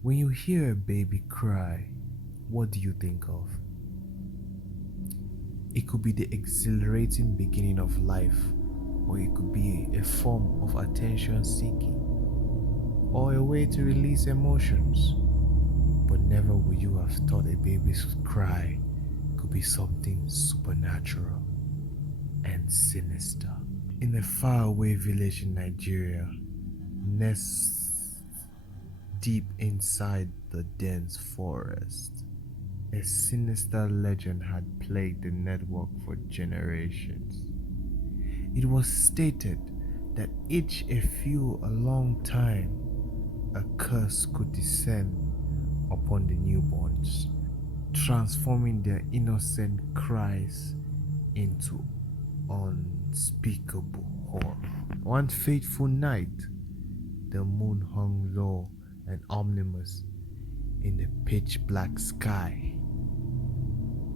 When you hear a baby cry, what do you think of? It could be the exhilarating beginning of life, or it could be a form of attention seeking, or a way to release emotions. But never would you have thought a baby's cry could be something supernatural and sinister. In a faraway village in Nigeria, nests deep inside the dense forest, a sinister legend had plagued the network for generations. It was stated that each a few a long time, a curse could descend upon the newborns, transforming their innocent cries into unspeakable horror. One fateful night, the moon hung low and ominous in the pitch black sky.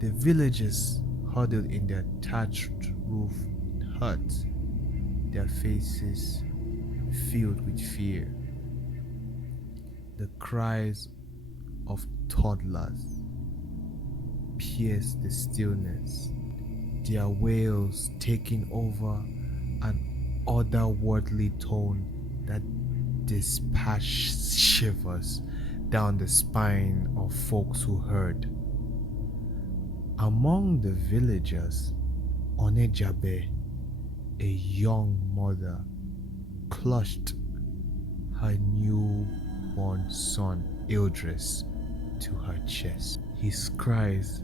The villagers huddled in their thatched roofed huts, their faces filled with fear. The cries of toddlers pierced the stillness, their wails taking over an otherworldly tone that dispatched shivers down the spine of folks who heard. Among the villagers, Onejabe, a young mother, clutched her newborn son Idris to her chest. His cries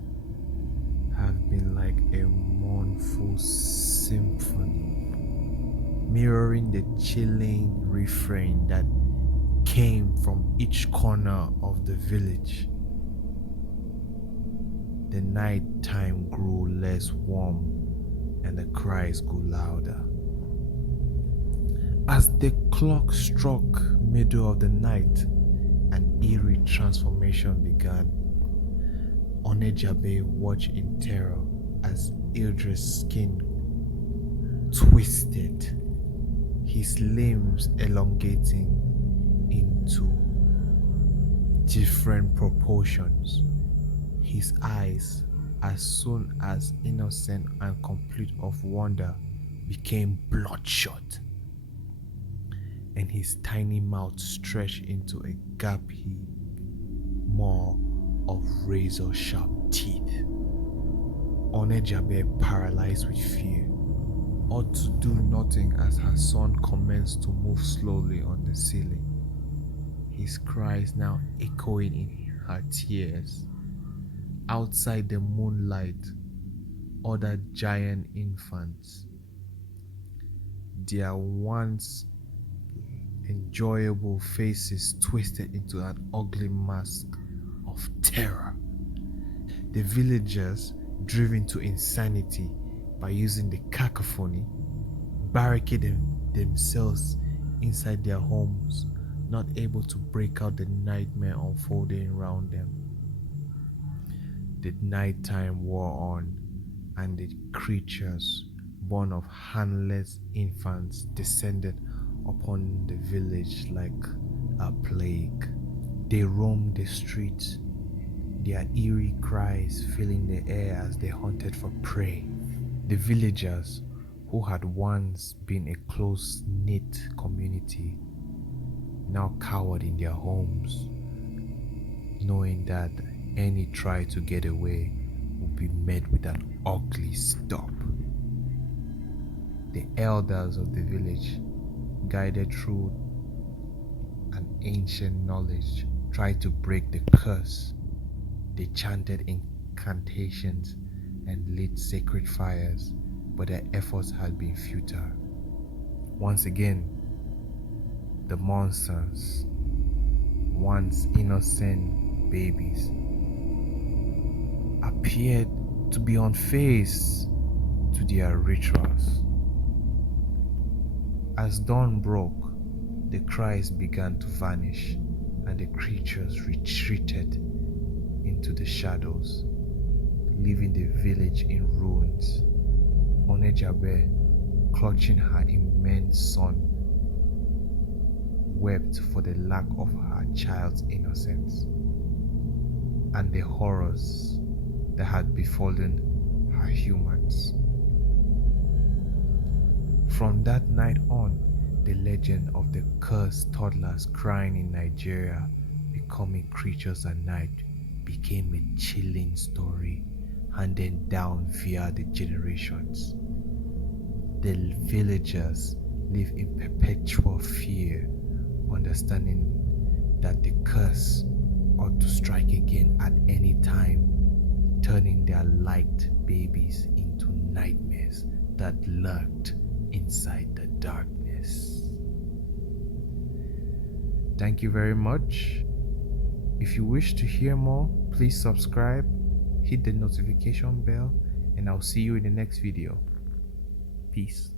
have been like a mournful symphony, mirroring the chilling refrain that came from each corner of the village. The night time grew less warm and the cries grew louder. As the clock struck middle of the night, an eerie transformation began. Onejabe watched in terror as Idris' skin twisted, his limbs elongating into different proportions. His eyes, as soon as innocent and complete of wonder, became bloodshot, and his tiny mouth stretched into a gaping maw of razor-sharp teeth. Onejabe, paralyzed with fear, ought to do nothing as her son commenced to move slowly on the ceiling, his cries now echoing in her tears. Outside the moonlight, other giant infants, their once enjoyable faces twisted into an ugly mask of terror. The villagers, driven to insanity by using the cacophony, barricaded themselves inside their homes, not able to break out the nightmare unfolding around them. The nighttime wore on, and the creatures born of handless infants descended upon the village like a plague. They roamed the streets, their eerie cries filling the air as they hunted for prey. The villagers, who had once been a close-knit community, now cowered in their homes, knowing that any try to get away would be met with an ugly stop. The elders of the village, guided through an ancient knowledge, tried to break the curse. They chanted incantations and lit sacred fires, but their efforts had been futile. Once again, the monsters, once innocent babies, appeared to be unfazed to their rituals. As dawn broke, the cries began to vanish and the creatures retreated into the shadows, leaving the village in ruins. Onejabe, clutching her immense son, wept for the lack of her child's innocence and the horrors that had befallen her humans. From that night on, the legend of the cursed toddlers crying in Nigeria becoming creatures at night became a chilling story handed down via the generations. The villagers live in perpetual fear, understanding that the curse ought to strike again at any time, turning their light babies into nightmares that lurked inside the darkness. Thank you very much. If you wish to hear more, please subscribe, hit the notification bell, and I'll see you in the next video. Peace.